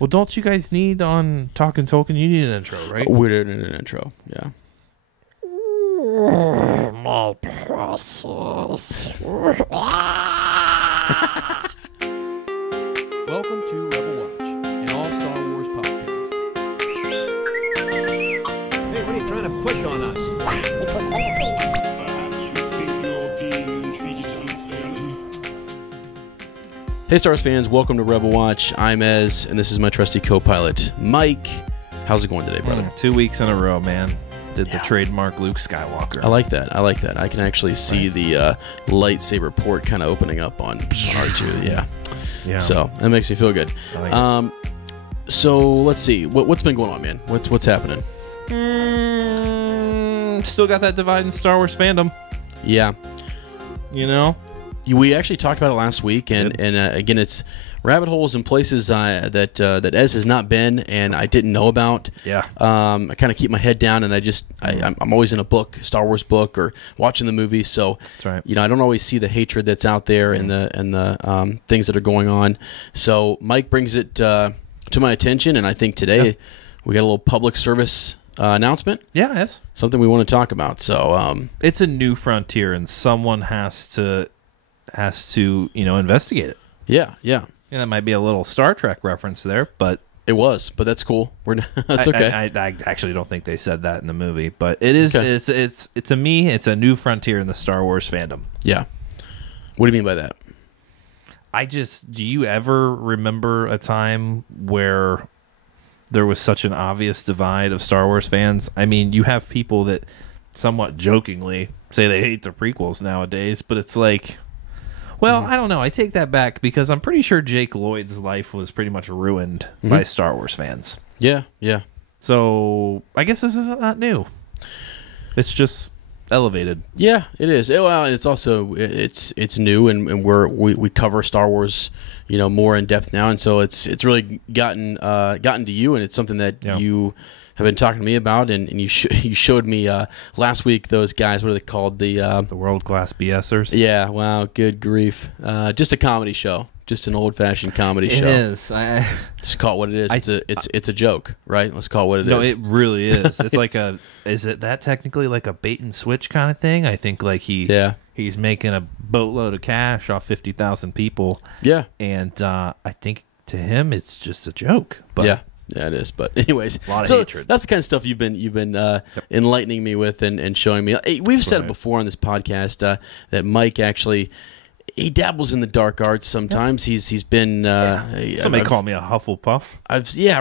Well, don't you guys need on Talking Tolkien? You need an intro, right? We're doing an intro, yeah. My precious. Welcome to Rebel Watch, an all-Star Wars podcast. Hey, what are you trying to push on us? Hey, Star Wars fans, welcome to Rebel Watch. I'm Ez, and this is my trusty co-pilot, Mike. How's it going today, brother? 2 weeks in a row, man. Did the trademark Luke Skywalker. I like that. I like that. I can actually see the lightsaber port kind of opening up on R2. Yeah. So that makes me feel good. I like So let's see. What's been going on, man? What's happening? Still got that divide in Star Wars fandom. Yeah. You know? We actually talked about it last week, and again, it's rabbit holes in places that Ez has not been, and I didn't know about. Yeah. I kind of keep my head down, and I'm always in a book, Star Wars book, or watching the movie. So, that's right. You know, I don't always see the hatred that's out there and the things that are going on. So Mike brings it to my attention, and I think today we got a little public service announcement. Yeah, yes. Something we want to talk about. So it's a new frontier, and someone has to investigate it. Yeah. And that might be a little Star Trek reference there, but it was. But that's cool. That's okay. I actually don't think they said that in the movie, but it is. Okay. It's to me, it's a new frontier in the Star Wars fandom. Yeah. What do you mean by that? Do you ever remember a time where there was such an obvious divide of Star Wars fans? I mean, you have people that somewhat jokingly say they hate the prequels nowadays, but it's like, well, I don't know. I take that back because I'm pretty sure Jake Lloyd's life was pretty much ruined by Star Wars fans. Yeah. So I guess this isn't that new. It's just elevated. Yeah, it is. Well, it's also it's new, and we cover Star Wars, more in depth now, and so it's really gotten to you, and it's something that you have been talking to me about, and you showed me last week those guys. What are they called? The world class BSers. Yeah. Wow. Good grief. Just a comedy show. Just an old fashioned comedy show. It is. Just call it what it is. It's a joke, right? Let's call it what it is. No, it really is. It's like is it that technically like a bait and switch kind of thing? I think like he's making a boatload of cash off 50,000 people. Yeah. And I think to him it's just a joke. But yeah, it is. But anyways, a lot of hatred. That's the kind of stuff you've been enlightening me with and showing me. We've said it before on this podcast that Mike actually. He dabbles in the dark arts sometimes. He's been somebody call me a Hufflepuff.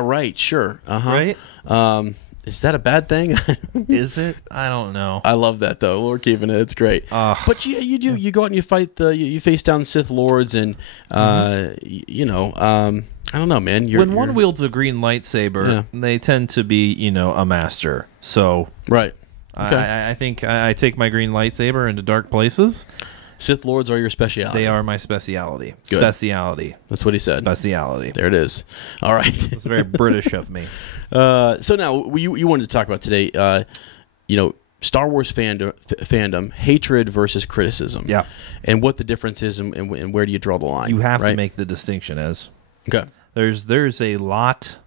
Right, sure. Right? Is that a bad thing? Is it? I don't know. I love that though. We're keeping it. It's great. But you do. You go out and you fight you face down Sith Lords, and I don't know, man. When one wields a green lightsaber, they tend to be a master. So right. Okay. I think I take my green lightsaber into dark places. Sith Lords are your speciality. They are my speciality. Good. Speciality. That's what he said. Speciality. There it is. All right. It's very British of me. So now you wanted to talk about today, Star Wars fandom, hatred versus criticism. Yeah. And what the difference is and where do you draw the line? You have to make the distinction as. Okay. There's a lot,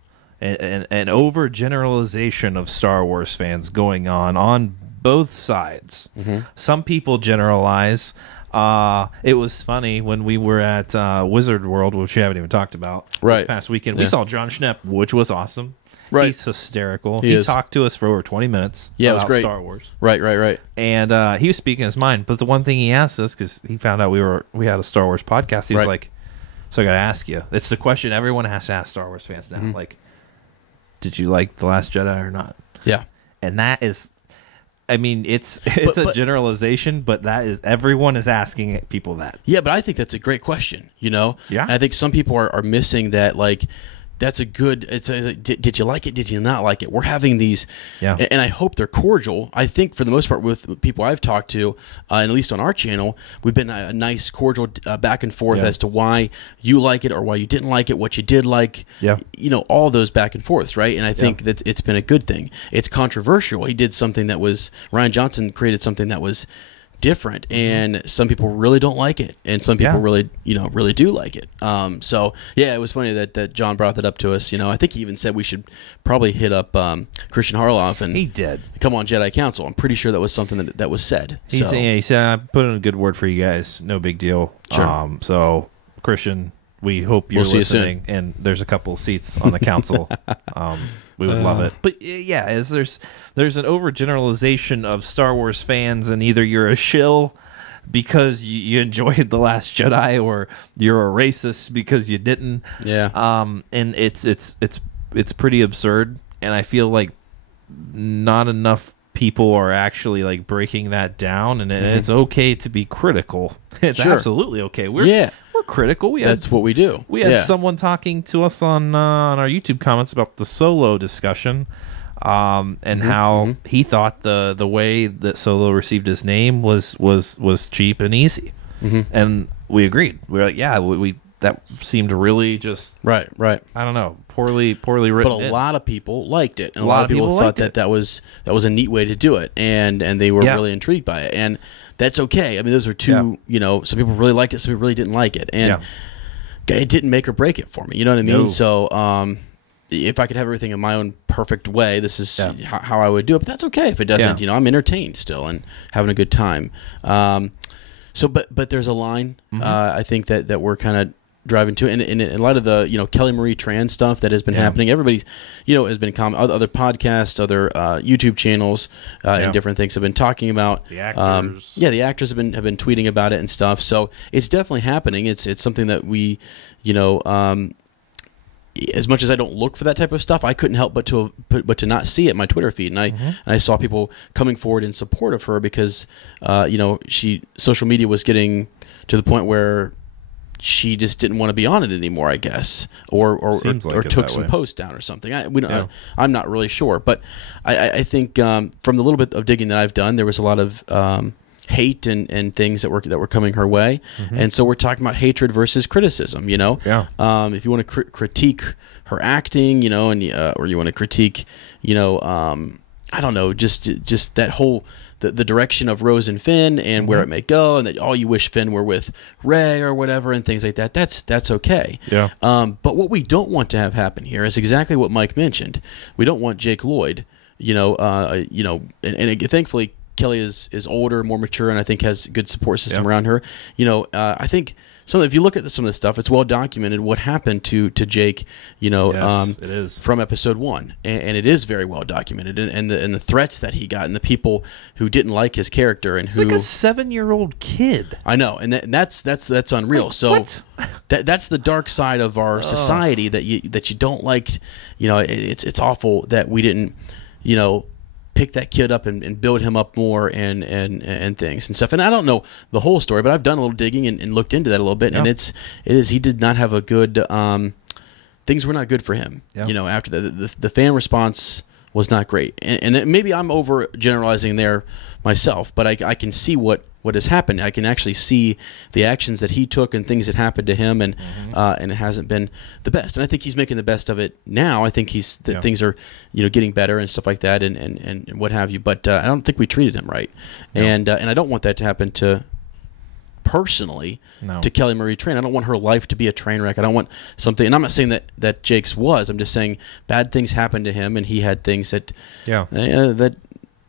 an overgeneralization of Star Wars fans going on both sides. Some people generalize. It was funny when we were at Wizard World, which we haven't even talked about this past weekend. We saw John Schnepp, which was awesome. Right. He's hysterical. He talked to us for over 20 minutes about it was great. Star Wars. Right. And he was speaking his mind. But the one thing he asked us, because he found out we had a Star Wars podcast, he was like, so I got to ask you. It's the question everyone has to ask Star Wars fans now. Like, did you like The Last Jedi or not? Yeah. And that is... I mean, it's a generalization, but everyone is asking people that. Yeah, but I think that's a great question, Yeah. And I think some people are missing that, like, that's a good. Did you like it? Did you not like it? We're having these, and I hope they're cordial. I think for the most part, with people I've talked to, and at least on our channel, we've been a nice cordial back and forth as to why you like it or why you didn't like it, what you did like. Yeah, all those back and forths, right? And I think that it's been a good thing. It's controversial. He did something that was Ryan Johnson created something that was different, and some people really don't like it, and some people really do like it. So yeah, it was funny that John brought that up to us. I think he even said we should probably hit up Christian Harloff, and he did. Come on, Jedi Council. I'm pretty sure that was something that was said. He said I put in a good word for you guys. No big deal. Sure. So Christian, we hope you're listening, and there's a couple of seats on the council. We would love it. But yeah, there's an overgeneralization of Star Wars fans, and either you're a shill because you enjoyed The Last Jedi, or you're a racist because you didn't. Yeah. And it's pretty absurd, and I feel like not enough people are actually like breaking that down, and it's okay to be critical. It's absolutely okay. We're critical. That's what we do. We had someone talking to us on our YouTube comments about the Solo discussion, and how he thought the way that Solo received his name was cheap and easy, and we agreed. We were like, we that seemed really just right. I don't know, poorly written. But a lot of people liked it, and a lot of people thought that was a neat way to do it, and they were really intrigued by it, and that's okay. I mean, those are two. Some people really liked it, some people really didn't like it, and it didn't make or break it for me. You know what I mean? No. So, if I could have everything in my own perfect way, this is how I would do it. But that's okay if it doesn't. I'm entertained still and having a good time. But there's a line I think that we're kind of driving to, and in light of the Kelly Marie Tran stuff that has been happening, everybody's has been other podcasts, other YouTube channels, and different things have been talking about the actors. The actors have been tweeting about it and stuff. So it's definitely happening. It's something that we as much as I don't look for that type of stuff, I couldn't help but to not see it in my Twitter feed, and I saw people coming forward in support of her because social media was getting to the point where she just didn't want to be on it anymore, I guess, or took some posts down or something. I'm not really sure, but I think from the little bit of digging that I've done, there was a lot of hate and things that were coming her way, and so we're talking about hatred versus criticism. If you want to critique her acting, or you want to critique, I don't know, just that whole. The direction of Rose and Finn and where it may go, and that you wish Finn were with Rey or whatever, and things like that. That's okay. Yeah. But what we don't want to have happen here is exactly what Mike mentioned. We don't want Jake Lloyd, and thankfully Kelly is older, more mature, and I think has a good support system around her. I think. So if you look at some of the stuff, it's well documented what happened to Jake, it is. From episode 1, and it is very well documented, and the threats that he got, and the people who didn't like his character, and He's like a 7-year-old kid. I know, and that's unreal. Like, so what? that's the dark side of our society that you don't like. It's awful that we didn't pick that kid up and build him up more and things and stuff. And I don't know the whole story, but I've done a little digging and looked into that a little bit. And he did not have a good things were not good for him. Yeah. After the fan response was not great. And maybe I'm over generalizing there myself, but I can see what has happened. I can actually see the actions that he took and things that happened to him, and it hasn't been the best. And I think he's making the best of it now. I think things are getting better and stuff like that, and what have you. But I don't think we treated him right, and I don't want that to happen to Kelly Marie Tran. I don't want her life to be a train wreck. I don't want something. And I'm not saying that Jake's was. I'm just saying bad things happened to him, and he had things that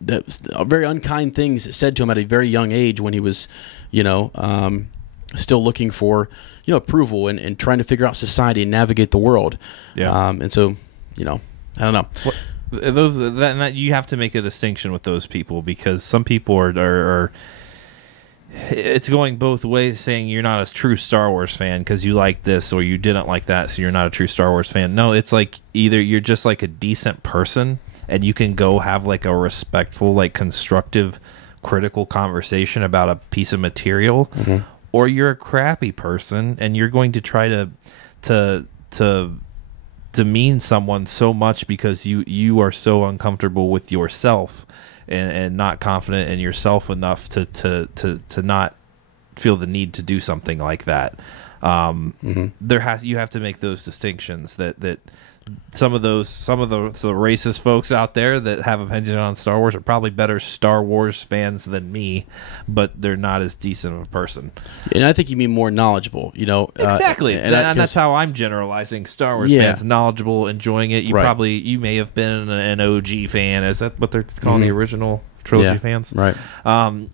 that very unkind things said to him at a very young age when he was, still looking for, approval and trying to figure out society and navigate the world. Yeah. And so, I don't know. That you have to make a distinction with those people, because some people are it's going both ways, saying you're not a true Star Wars fan because you like this, or you didn't like that, so you're not a true Star Wars fan. No, it's like either you're just like a decent person and you can go have like a respectful, like constructive, critical conversation about a piece of material, or you're a crappy person and you're going to try to demean someone so much because you are so uncomfortable with yourself and not confident in yourself enough to not feel the need to do something like that. You have to make those distinctions that some of the racist folks out there that have opinions on Star Wars are probably better Star Wars fans than me, but they're not as decent of a person. And I think you mean more knowledgeable, Exactly. And that's how I'm generalizing Star Wars fans. Knowledgeable, enjoying it. You may have been an OG fan. Is that what they're calling the original trilogy fans? Right.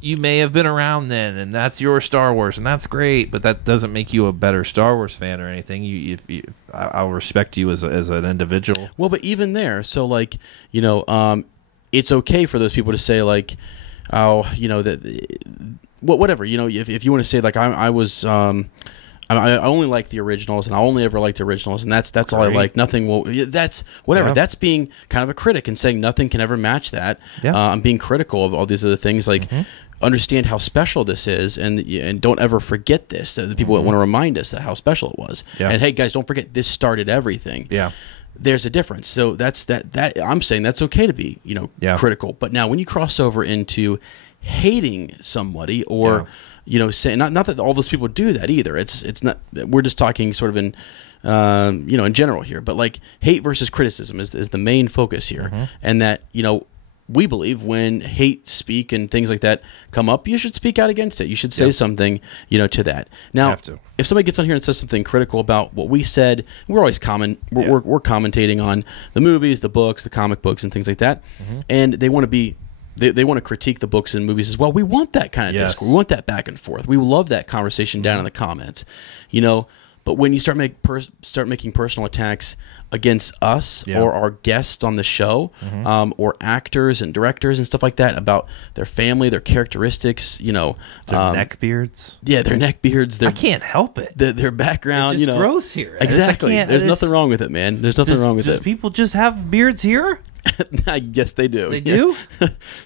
You may have been around then, and that's your Star Wars, and that's great, but that doesn't make you a better Star Wars fan or anything. I'll respect you as an individual. Well, but even there, so like, it's okay for those people to say like, oh, whatever, if you want to say like I only like the originals, and I only ever liked the originals, and that's all I like. Nothing will. That's whatever. Yeah. That's being kind of a critic and saying nothing can ever match that. Yeah. I'm being critical of all these other things. Like, understand how special this is, and don't ever forget this. The people that want to remind us that how special it was. Yeah. And hey, guys, don't forget this started everything. Yeah. There's a difference. So that's that. I'm saying that's okay to be critical. But now when you cross over into hating somebody or say not that all those people do that either. It's not. We're just talking sort of in in general here. But like hate versus criticism is the main focus here, and that we believe when hate speak and things like that come up, you should speak out against it. You should say something to that. Now, if somebody gets on here and says something critical about what we said, we're always we're commentating on the movies, the books, the comic books, and things like that, and they want to be. They want to critique the books and movies as well. We want that kind of discourse. We want that back and forth. We love that conversation down in the comments, But when you start making personal attacks against us or our guests on the show, or actors and directors and stuff like that about their family, their characteristics, their neck beards. Yeah, their neck beards. I can't help it. Their background. It's just gross here. Exactly. There's nothing wrong with it, man. There's nothing wrong with it. Does people just have beards here? I guess they do. They do?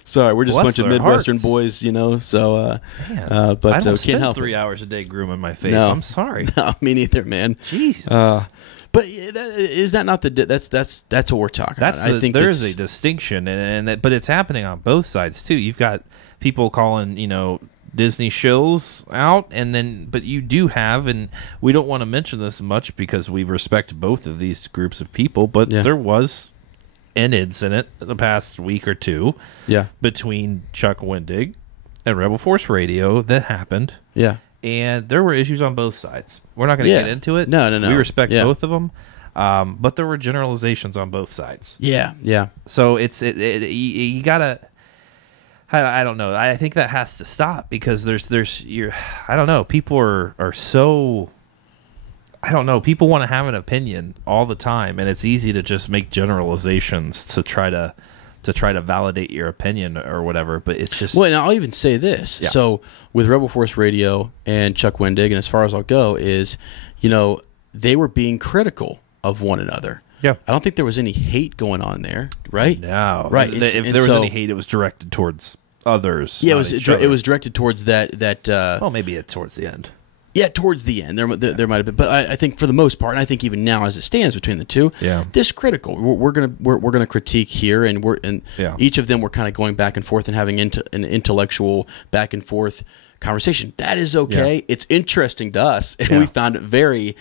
Sorry, we're just a bunch of Midwestern boys, so but I don't can't spend help 3 hours a day grooming my face. No. I'm sorry. No, me neither, man. Jesus. But is that not that's what we're talking about? I think there's a distinction, but it's happening on both sides too. You've got people calling Disney shills out, but you do have, and we don't want to mention this much because we respect both of these groups of people, but there was an incident the past week or two between Chuck Wendig and Rebel Force Radio that happened. Yeah. And there were issues on both sides. We're not going to get into it. No. We respect both of them. But there were generalizations on both sides. Yeah, yeah. So you got to... I don't know. I think that has to stop because I don't know. People are so... I don't know. People want to have an opinion all the time, and it's easy to just make generalizations to try to validate your opinion or whatever. But it's just and I'll even say this. Yeah. So with Rebel Force Radio and Chuck Wendig, and as far as I'll go, is they were being critical of one another. Yeah, I don't think there was any hate going on there, right? No, right. If there was any hate, it was directed towards others. Yeah, it was directed towards that. Well, maybe it's towards the end. Yeah, towards the end, there might have been, but I think for the most part, and I think even now as it stands between the two, this critical. We're gonna critique here, and each of them we're kind of going back and forth and having an intellectual back and forth conversation. That is okay. Yeah. It's interesting to us, and we found it very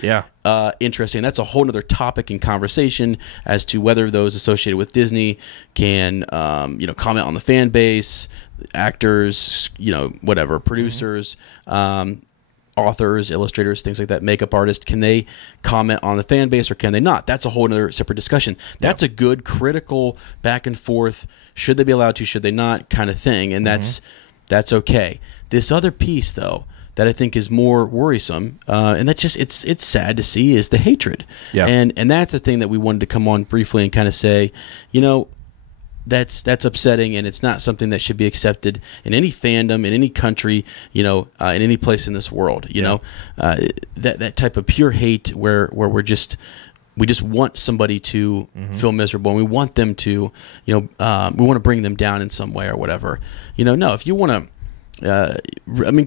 interesting. That's a whole other topic in conversation as to whether those associated with Disney can comment on the fan base, actors, whatever, producers. Authors, illustrators, things like that, makeup artists, can they comment on the fan base or can they not? That's a whole other separate discussion. That's a good critical back and forth, should they be allowed to, should they not, kind of thing, and that's okay. This other piece, though, that I think is more worrisome, and that just it's sad to see, is the hatred. Yeah. And that's the thing that we wanted to come on briefly and kind of say, that's upsetting, and it's not something that should be accepted in any fandom, in any country, in any place in this world. That type of pure hate where we just want somebody to feel miserable, and we want them to, we want to bring them down in some way or whatever. No, if you want to.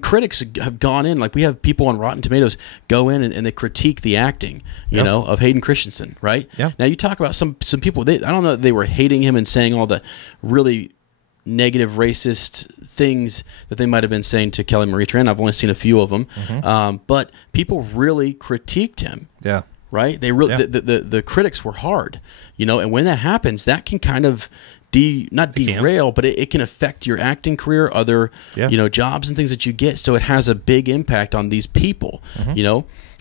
Critics have gone in, like we have people on Rotten Tomatoes go in and they critique the acting, of Hayden Christensen, right? Yeah. Now you talk about some people, I don't know that they were hating him and saying all the really negative racist things that they might have been saying to Kelly Marie Tran. I've only seen a few of them, but people really critiqued him. Yeah. right? They really the critics were hard, and when that happens, that can kind of not derail, but it can affect your acting career, other jobs and things that you get. So it has a big impact on these people.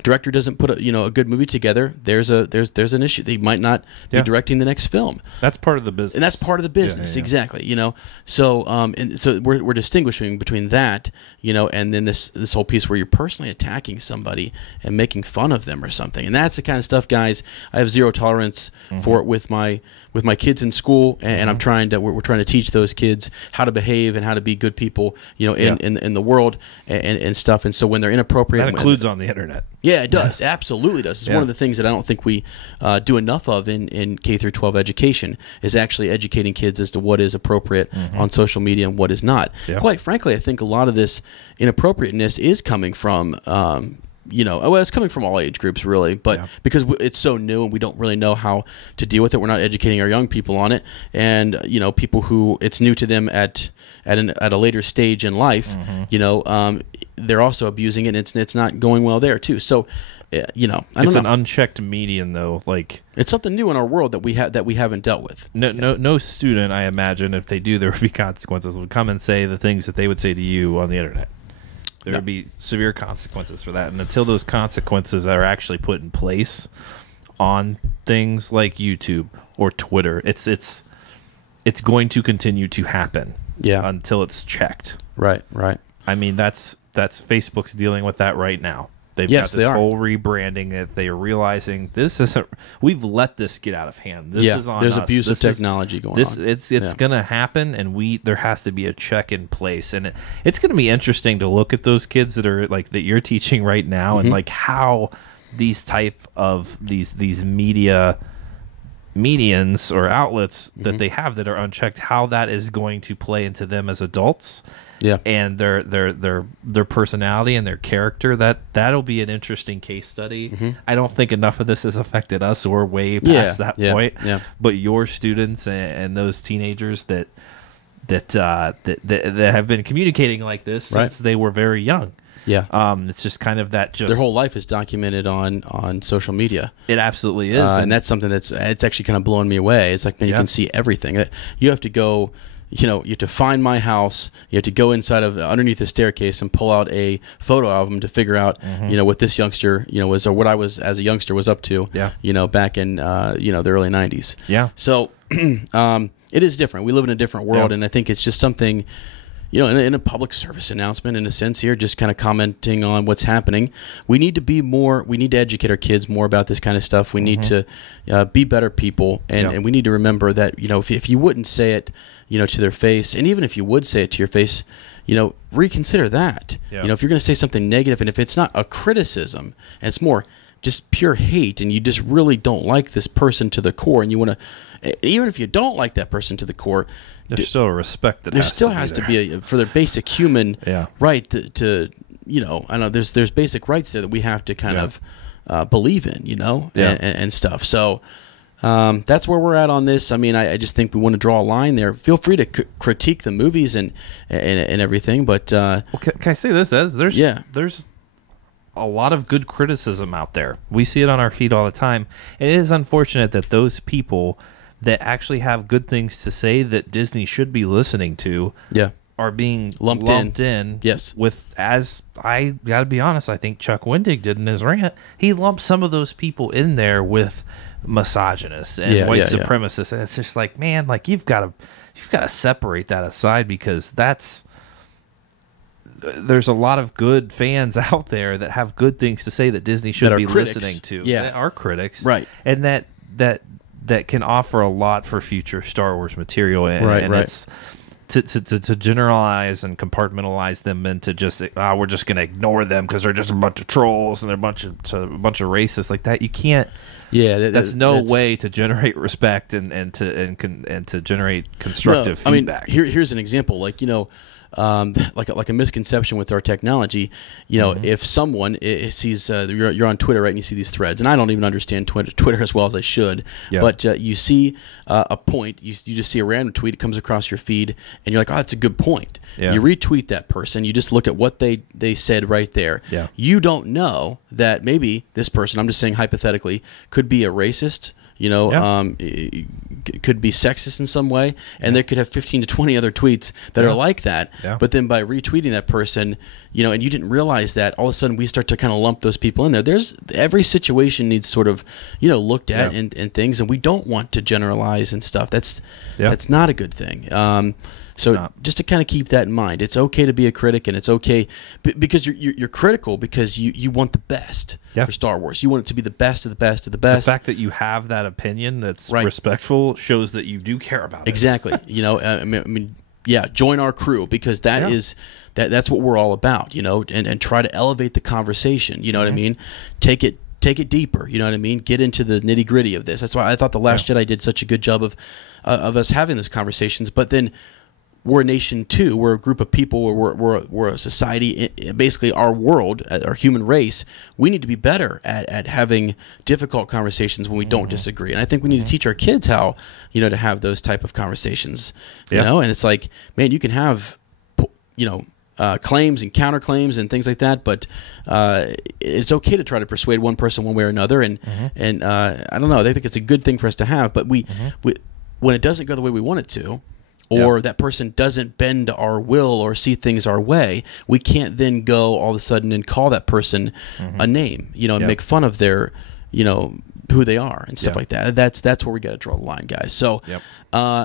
Director doesn't put a good movie together, there's an issue. They might not be directing the next film. That's part of the business. And that's part of the business, exactly. So and so we're distinguishing between that, and then this whole piece where you're personally attacking somebody and making fun of them or something. And that's the kind of stuff, guys, I have zero tolerance for it with my kids in school, and I'm trying to we're trying to teach those kids how to behave and how to be good people, in the world and stuff. And so when they're inappropriate, that includes on the internet. Yeah, it does. Absolutely does. It's one of the things that I don't think we do enough of in K through 12 education, is actually educating kids as to what is appropriate on social media and what is not. Quite frankly, I think a lot of this inappropriateness is coming from it's coming from all age groups, really, but because it's so new and we don't really know how to deal with it, we're not educating our young people on it, and people who it's new to them at a later stage in life, they're also abusing it, and it's not going well there too. So, I don't know. It's an unchecked median, though. Like, it's something new in our world that we haven't dealt with. No student, I imagine, if they do, there would be consequences. Would come and say the things that they would say to you on the internet. There would be severe consequences for that, and until those consequences are actually put in place on things like YouTube or Twitter, it's going to continue to happen. Until it's checked. Right. I mean, that's Facebook's dealing with that right now. They've got this whole rebranding that they are realizing this isn't. We've let this get out of hand. This is on there's us. Abuse of technology going on. It's going to happen, and there has to be a check in place. And it's going to be interesting to look at those kids that are like that you're teaching right now, and like how these type of these medians or outlets that they have that are unchecked, how that is going to play into them as adults. And their personality and their character, that'll be an interesting case study. I don't think enough of this has affected us. We're way past that point. But your students and those teenagers that have been communicating like this since they were very young. It's just kind of that. Just their whole life is documented on social media. It absolutely is, and that's something it's actually kind of blowing me away. It's like, man, you can see everything. You have to go. You have to find my house. You have to go underneath the staircase and pull out a photo album to figure out, what this youngster, was, or what I was as a youngster was up to, back in, the early 90s. So it is different. We live in a different world, and I think it's just something, in a public service announcement, in a sense here, just kind of commenting on what's happening. We need to educate our kids more about this kind of stuff. We need to be better people, and we need to remember that, if you wouldn't say it, to their face, and even if you would say it to your face, reconsider that. If you're going to say something negative, and if it's not a criticism, and it's more just pure hate, and you just really don't like this person to the core, and you want to, even if you don't like that person to the core, there's still a respect that there still has to be for their basic human right to I know there's basic rights there that we have to kind of believe in, and stuff. So that's where we're at on this. I mean, I just think we want to draw a line there. Feel free to critique the movies and everything, but can I say this? There's a lot of good criticism out there. We see it on our feed all the time. And it is unfortunate that those people that actually have good things to say that Disney should be listening to are being lumped in with, as I got to be honest, I think Chuck Wendig did in his rant, he lumped some of those people in there with misogynists and white supremacists, and it's just like, man, like you've got to separate that aside, because there's a lot of good fans out there that have good things to say that Disney should be listening to. That are critics, right? And that can offer a lot for future Star Wars material, and it's to generalize and compartmentalize them into just we're just going to ignore them because they're just a bunch of trolls and they're a bunch of racists like that. You can't. That's no way to generate respect and to generate constructive feedback. I mean, here's an example. Like, like a misconception with our technology. You know, if someone sees you're on Twitter, right, and you see these threads, and I don't even understand Twitter as well as I should, but you see a point, you just see a random tweet, it comes across your feed, and you're like, oh, that's a good point. You retweet that person, you just look at what they said right there. You don't know that maybe this person, I'm just saying hypothetically, could be a racist, you know, it could be sexist in some way, and they could have 15 to 20 other tweets that are like that. But then by retweeting that person, you know, and you didn't realize that, all of a sudden we start to kind of lump those people in there. There's every situation needs sort of, you know, looked at and things, and we don't want to generalize and stuff. That's not a good thing. So just to kind of keep that in mind, it's okay to be a critic, and it's okay because you're critical because you want the best for Star Wars. You want it to be the best of the best of the best. The fact that you have that opinion that's respectful shows that you do care about it. Exactly. You know, I mean, yeah, join our crew, because that is that's what we're all about. You know, and try to elevate the conversation. You know what I mean? Take it deeper. You know what I mean? Get into the nitty gritty of this. That's why I thought The Last Jedi did such a good job of us having these conversations. But then, we're a nation too. We're a group of people. We're a society. Basically, our world, our human race, we need to be better at having difficult conversations when we don't disagree. And I think we need to teach our kids how, you know, to have those type of conversations. You know, and it's like, man, you can have, you know, claims and counterclaims and things like that, but it's okay to try to persuade one person one way or another. And I don't know. I think it's a good thing for us to have. But we when it doesn't go the way we want it to, or that person doesn't bend our will or see things our way, we can't then go all of a sudden and call that person a name, you know, and make fun of their, you know, who they are and stuff like that. That's where we got to draw the line, guys. So,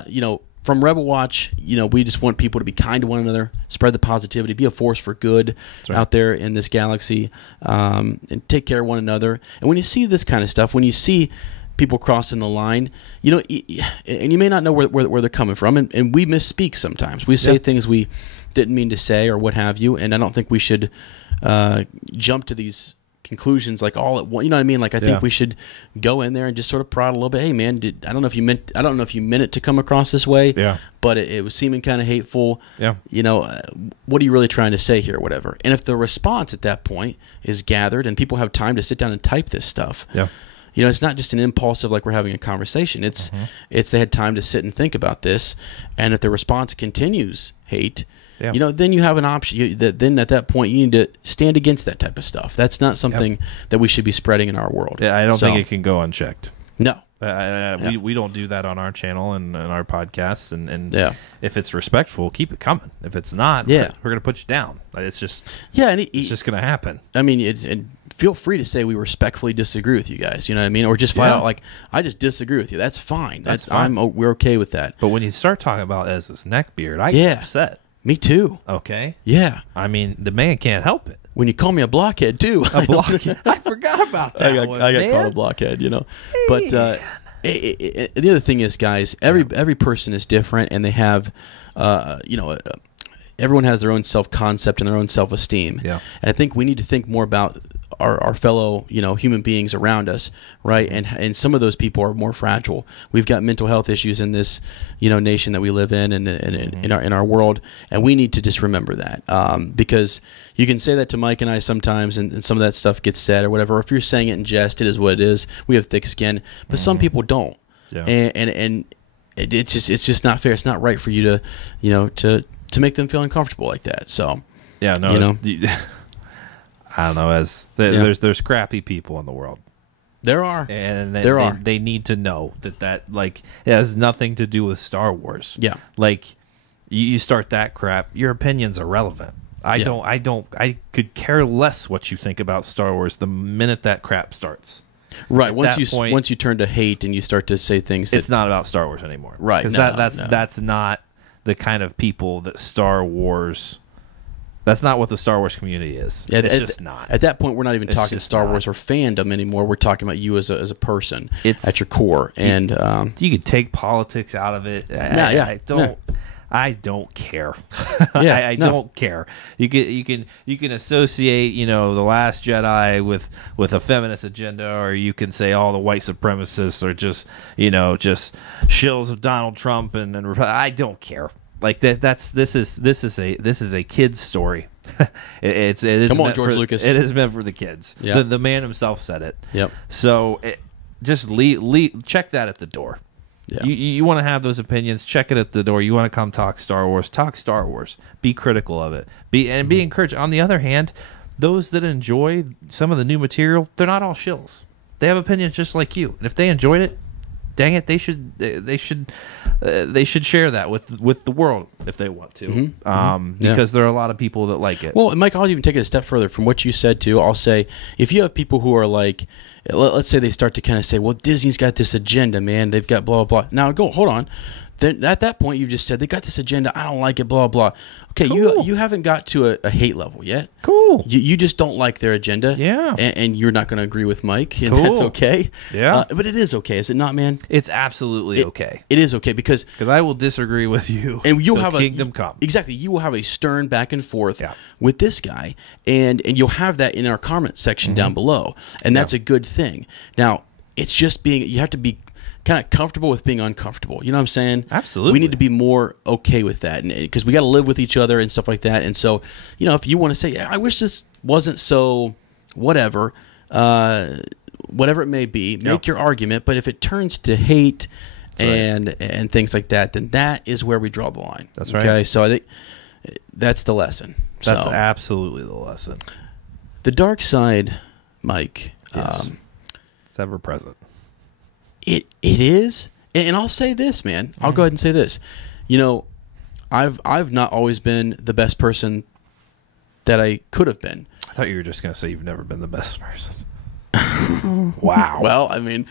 you know, from Rebel Watch, you know, we just want people to be kind to one another, spread the positivity, be a force for good out there in this galaxy, and take care of one another. And when you see this kind of stuff, when you see people crossing the line, you know, and you may not know where they're coming from, and we misspeak sometimes. We say things we didn't mean to say or what have you, and I don't think we should jump to these conclusions like all at once. You know what I mean? Like, I think we should go in there and just sort of prod a little bit. Hey, man, I don't know if you meant it to come across this way, but it was seeming kind of hateful. You know, what are you really trying to say here, or whatever? And if the response at that point is gathered and people have time to sit down and type this stuff, you know, it's not just an impulsive, like we're having a conversation. It's they had time to sit and think about this, and if the response continues hate, you know, then you have an option. Then at that point, you need to stand against that type of stuff. That's not something that we should be spreading in our world. Yeah, I don't think it can go unchecked. No. We don't do that on our channel and our podcasts, and if it's respectful, keep it coming. If it's not, we're going to put you down. It's just it's just going to happen. I mean, feel free to say we respectfully disagree with you guys. You know what I mean? Or just flat out like, I just disagree with you. That's fine. That's fine. We're okay with that. But when you start talking about as this neckbeard, I get upset. Me too. Okay. Yeah. I mean, the man can't help it. When you call me a blockhead too. A blockhead. I forgot about that. I got called a blockhead, you know. But the other thing is, guys, every person is different, and they have, you know, everyone has their own self-concept and their own self-esteem. And I think we need to think more about our fellow, you know, human beings around us, right? And some of those people are more fragile. We've got mental health issues in this, you know, nation that we live in, and in our world, and we need to just remember that, because you can say that to Mike and I sometimes, and some of that stuff gets said or whatever. Or if you're saying it in jest, it is what it is. We have thick skin, but some people don't, and it's just not fair. It's not right for you to, you know, to make them feel uncomfortable like that. So you know. I don't know. There's crappy people in the world. There are, and they need to know that like it has nothing to do with Star Wars. Like you start that crap, your opinion's irrelevant. I could care less what you think about Star Wars the minute that crap starts. Right. Once you turn to hate and you start to say things, it's not about Star Wars anymore. Right. Because that's not the kind of people that Star Wars. That's not what the Star Wars community is. It's just not. At that point, we're not even talking Star Wars or fandom anymore. We're talking about you as a person at your core. And you could take politics out of it. I don't care. I don't care. You can associate, you know, The Last Jedi with a feminist agenda, or you can say all the white supremacists are just, you know, just shills of Donald Trump and I don't care. Like this is a kid's story. it is Come on, meant George for, Lucas. It is meant for the kids. Yeah. The man himself said it. Yep. So just check that at the door. Yeah. You want to have those opinions, check it at the door. You want to come talk Star Wars. Be critical of it. Be encouraged. On the other hand, those that enjoy some of the new material, they're not all shills. They have opinions just like you. And if they enjoyed it, dang it, they should share that with the world if they want to. Because there are a lot of people that like it. Well, and Mike, I'll even take it a step further from what you said too. I'll say, if you have people who are like, let's say they start to kind of say, well, Disney's got this agenda, man. They've got blah, blah, blah. Now, hold on. Then at that point, you just said, they got this agenda. I don't like it, blah, blah. Okay, cool. you haven't got to a hate level yet. Cool. You just don't like their agenda. Yeah. And you're not going to agree with Mike, and cool. that's okay. Yeah. But it is okay, is it not, man? It's absolutely okay. It is okay because I will disagree with you. And you'll have kingdom come. Exactly. You will have a stern back and forth Yeah. with this guy, and you'll have that in our comment section down below, and that's a good thing. Now, it's just you have to be kind of comfortable with being uncomfortable. You know what I'm saying? Absolutely. We need to be more okay with that, because we got to live with each other and stuff like that. And so, if you want to say, yeah, I wish this wasn't so whatever, whatever it may be, make your argument. But if it turns to hate and things like that, then that is where we draw the line. That's right. Okay, so I think that's the lesson. That's so, absolutely the lesson. the dark side, Mike. Yes. It's ever present. It is, and I'll say this, man. I'll go ahead and say this. I've not always been the best person that I could have been. I thought you were just going to say you've never been the best person. Wow. Well, I mean,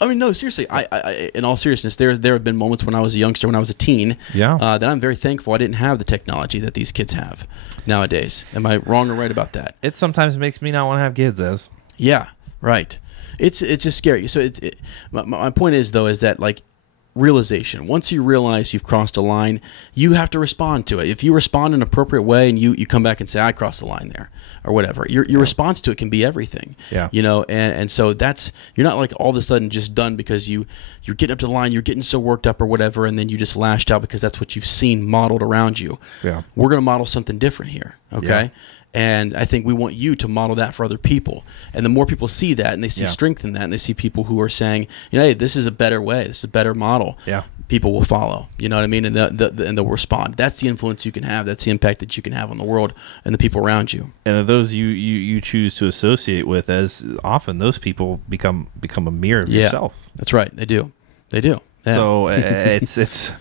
no, seriously. I in all seriousness, there have been moments when I was a youngster, when I was a teen, that I'm very thankful I didn't have the technology that these kids have nowadays. Am I wrong or right about that? It sometimes makes me not want to have kids, as. Yeah, right. It's just scary. So my point is, though, is that, like, realization. Once you realize you've crossed a line, you have to respond to it. If you respond in an appropriate way and you come back and say, I crossed the line there, or whatever, your response to it can be everything. Yeah. And so you're not like all of a sudden just done because you're getting up to the line, you're getting so worked up or whatever, and then you just lashed out because that's what you've seen modeled around you. Yeah. We're going to model something different here, okay? Yeah. And I think we want you to model that for other people. And the more people see that and they see strength in that, and they see people who are saying, hey, this is a better way, this is a better model, people will follow. You know what I mean? And they'll respond. That's the influence you can have. That's the impact that you can have on the world and the people around you. And those you choose to associate with, as often those people become a mirror of yourself. That's right. They do. Yeah. So it's.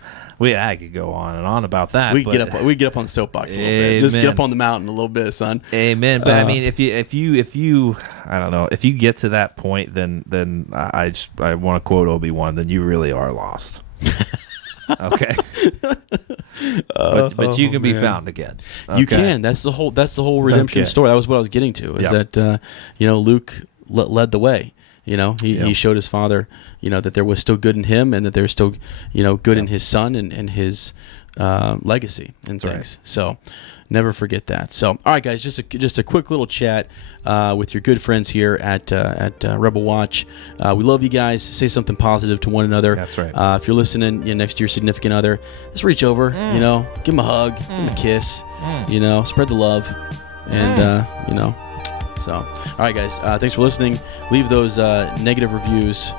I could go on and on about that. We get up on the soapbox a little bit. Just get up on the mountain a little bit, son. Amen. But I mean, if you I don't know, if you get to that point, then I want to quote Obi-Wan. Then you really are lost. Okay. But you can be found again. Okay. You can. That's the whole redemption story. That was what I was getting to. Is that Luke led the way. He showed his father, that there was still good in him, and that there's still, good in his son and his legacy and things. Right. So never forget that. So, all right, guys, just a quick little chat with your good friends here at Rebel Watch. We love you guys. Say something positive to one another. That's right. If you're listening, next to your significant other, just reach over, give them a hug, give them a kiss, spread the love, and So, all right, guys. Thanks for listening. Leave those negative reviews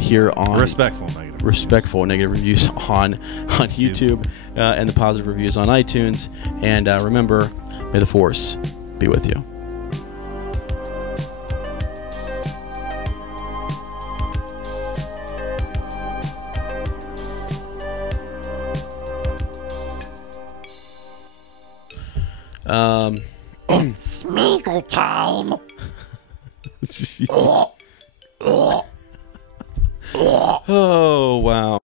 here on respectful negative reviews on YouTube, and the positive reviews on iTunes. And remember, may the Force be with you. It's Smeagol time. Oh, wow.